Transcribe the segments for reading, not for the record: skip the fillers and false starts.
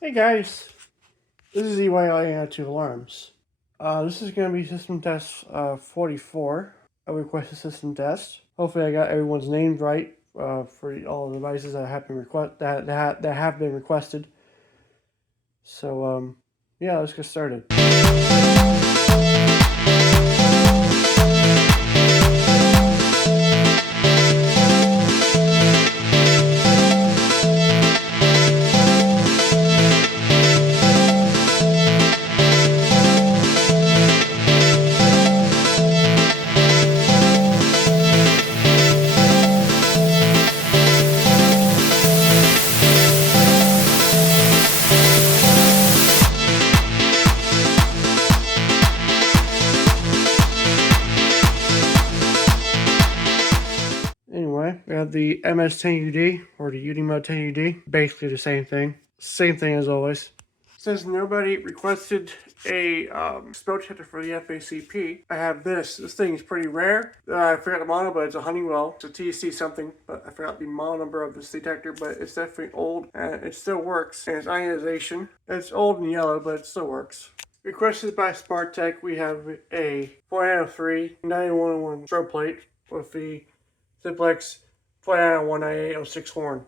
Hey guys, this is EYI2 Alarms. This is going to be system test 44. I requested system test. Hopefully, I got everyone's names right for all the devices that have been that have been requested. So yeah, let's get started. Anyway, we have the MS10UD or the UD Mod 10UD. Basically the same thing. Same thing as always. Since nobody requested a spell checker for the FACP, I have this. This thing is pretty rare. I forgot the model, but it's a Honeywell. It's a TC something, but I forgot the model number of this detector, but it's definitely old, and it still works. And it's ionization. It's old and yellow, but it still works. Requested by Smart Tech, we have a 403 9101 strobe plate with the Simplex 19806 horn.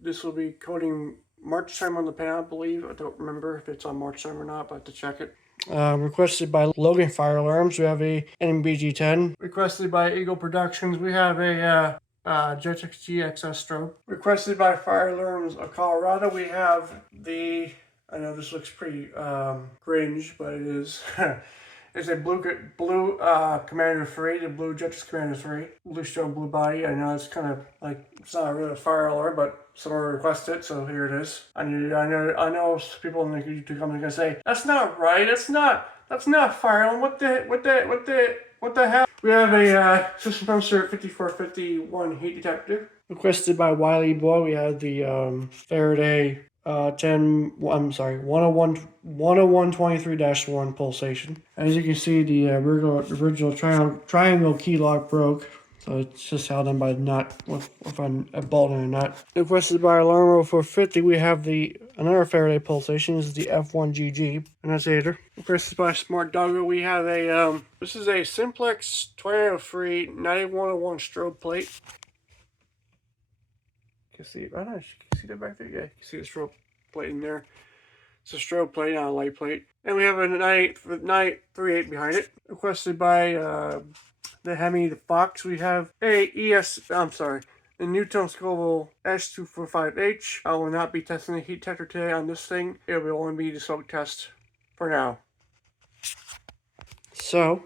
This will be coding March time on the panel, I believe. I don't remember if it's on March time or not, but I have to check it. Requested by Logan Fire Alarms, we have a NBG10. Requested by Eagle Productions, we have a Jetix GXS strobe. Requested by Fire Alarms of Colorado, we have the, I know this looks pretty cringe, but it is. It's a blue Commander 3, the blue Jetix Commander 3. Blue strobe, blue body. I know it's kind of like, it's not really a fire alarm, but someone requested it, so here it is. I know people in the YouTube comments are gonna say, that's not right, that's not fire alarm, what the hell? We have a system dumpster 5451 heat detector. Requested by Wiley Boy, we have the Faraday 10123-1 Pulsation. As you can see, the original triangle key lock broke, so it's just held in by the nut with a bolt and a nut. Requested by Alarmo 450, we have another Faraday Pulsation. This is the F1GG annunciator. Requested by Smart Doggo, we have a this is a Simplex 2003 9101 strobe plate. You can see, I don't know, you can see that back there? Yeah, you can see the strobe plate in there. It's a strobe plate, not a light plate. And we have a 938 behind it. Requested by the Hemi the Fox. We have the Newton Scoville S245H. I will not be testing the heat detector today on this thing. It will only be the smoke test for now. So,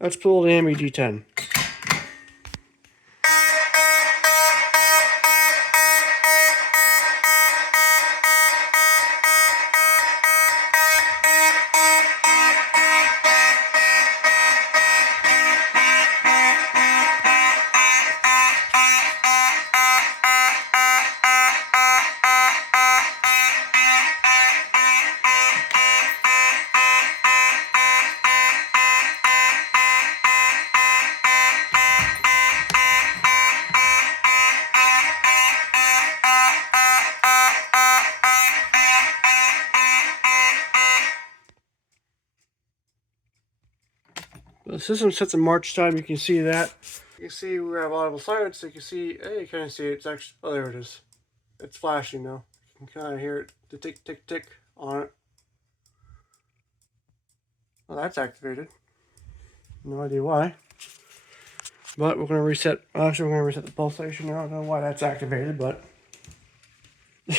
let's pull the MEG10. The system sets a March time, you can see that. You can see we have audible silence, so you can see, hey, you can't see it, it's actually, oh, there it is. It's flashing though. You can kind of hear it, the tick, tick, tick on it. Well, that's activated. No idea why. But we're going to reset, actually we're going to reset the pulsation now. I don't know why that's activated, but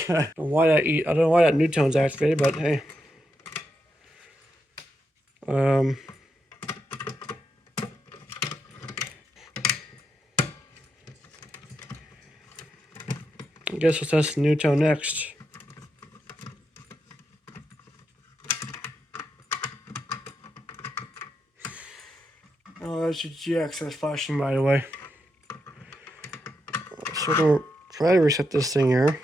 I don't know why that new tone's activated, but hey. I guess we'll test the new tone next. Oh, that's your GXS flashing, by the way. So we're going to try to reset this thing here.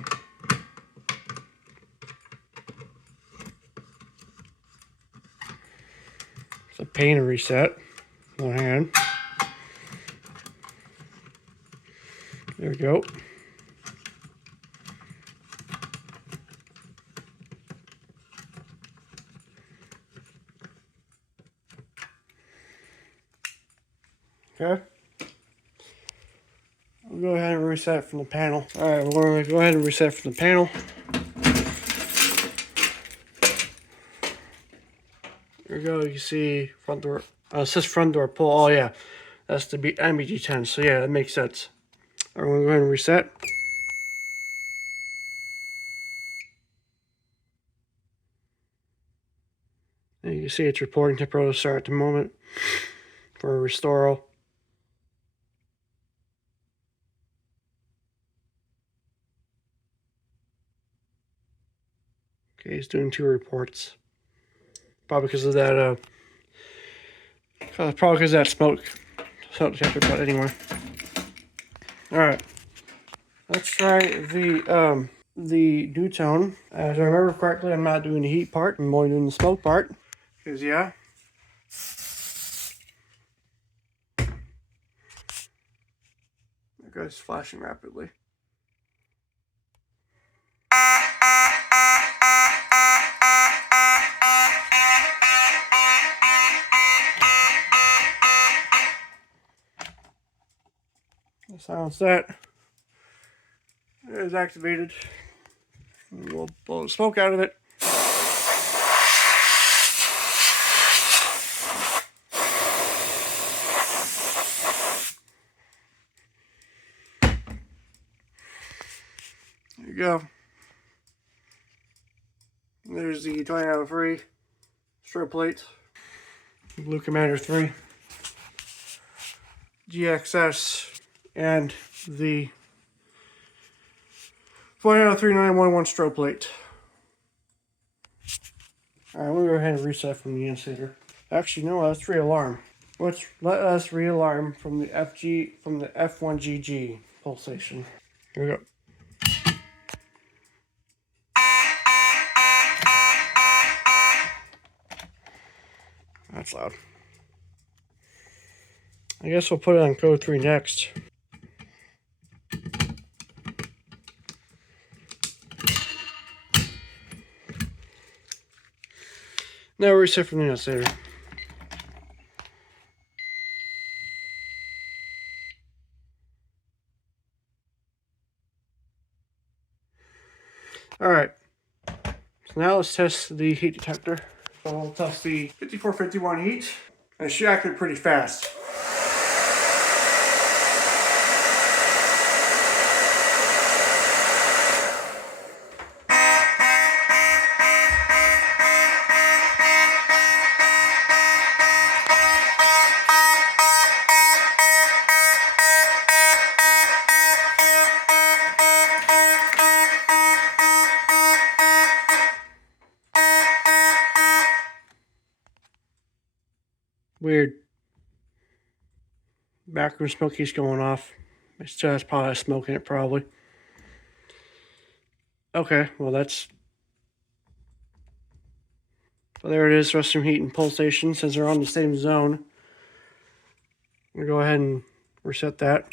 It's a pain to reset. One hand. There we go. Okay. We'll go ahead and reset from the panel. Alright, we're going to go ahead and reset from the panel. There we go. You can see front door. It says front door pull. Oh, yeah. That's the MBG10. So, yeah, that makes sense. Alright, we're going to go ahead and reset. And you can see it's reporting tempo to start at the moment for a restoral. Okay, he's doing 2 reports. Probably because of that, probably because of that smoke detector, but anyway. Alright. Let's try the dew tone. As I remember correctly, I'm not doing the heat part, I'm only doing the smoke part. Because, yeah. That guy's flashing rapidly. Silence that. It is activated. We'll blow the smoke out of it. There you go. There's the 2003 strobe plate. Blue Commander 3. GXS. And the 203911 strobe plate. Alright, we'll go ahead and reset from the insider. Actually, no, let's realarm. Let us realarm from the F1GG pulsation. Here we go. That's loud. I guess we'll put it on code 3 next. Now reset from the insider. Alright, so now let's test the heat detector. So we'll test the 5451 heat. And she acted pretty fast. Weird. Backroom smoke keeps going off. It's just probably smoke in it, probably. Okay, well that's... Well, there it is, restroom heat and pulsation. Since they're on the same zone, I'm going to go ahead and reset that.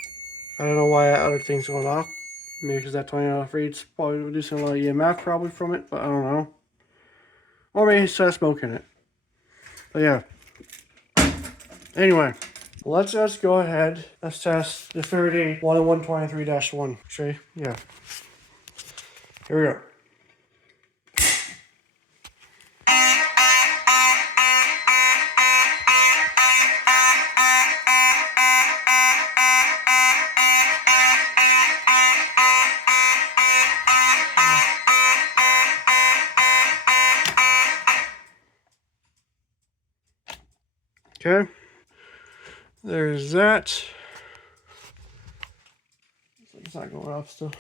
I don't know why other thing's going off. Maybe because that 20 it's probably reducing a lot of EMF probably from it, but I don't know. Or maybe it's just smoke in it. But yeah. Anyway, let's just go ahead. Let's test the 30-10123-1. Okay, yeah. Here we go. Okay. There's that. It's not going off still.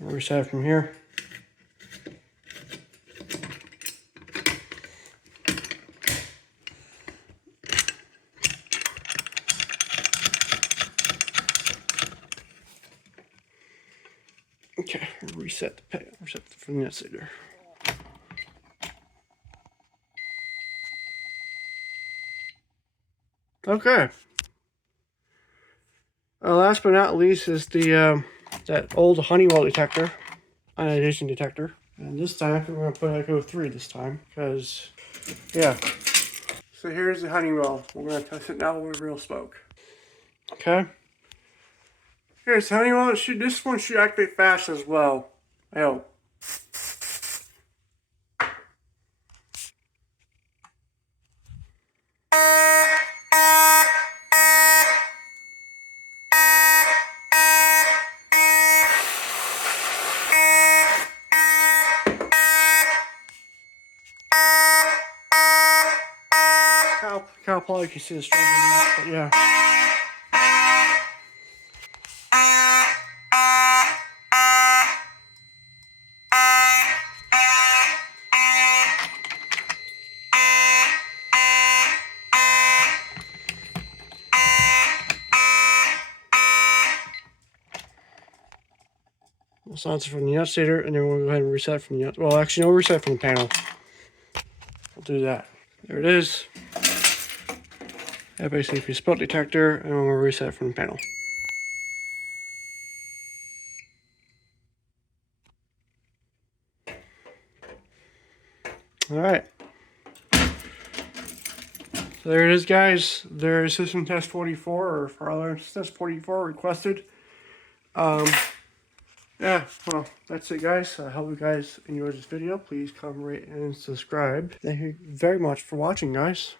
Reset from here. Okay, reset the pan. Reset from the insider. Okay. Last but not least is the that old Honeywell detector, ionization detector. And this time we're gonna put it at code 3 this time, because yeah. So here's the Honeywell. We're going to test it now with real smoke. Okay. Here's Honeywell. This one should activate fast as well. I hope. Kyle probably can see the struggle in that, but yeah. We'll silence it from the oscillator, and then we'll go ahead and reset from the... Well, actually, no, we'll reset from the panel. We'll do that. There it is. That basically if you spot detector, and we'll reset from the panel. Alright. So there it is, guys. There's system test 44, or file test 44 requested. Yeah, well, that's it, guys. I hope you guys enjoyed this video. Please comment, rate, and subscribe. Thank you very much for watching, guys.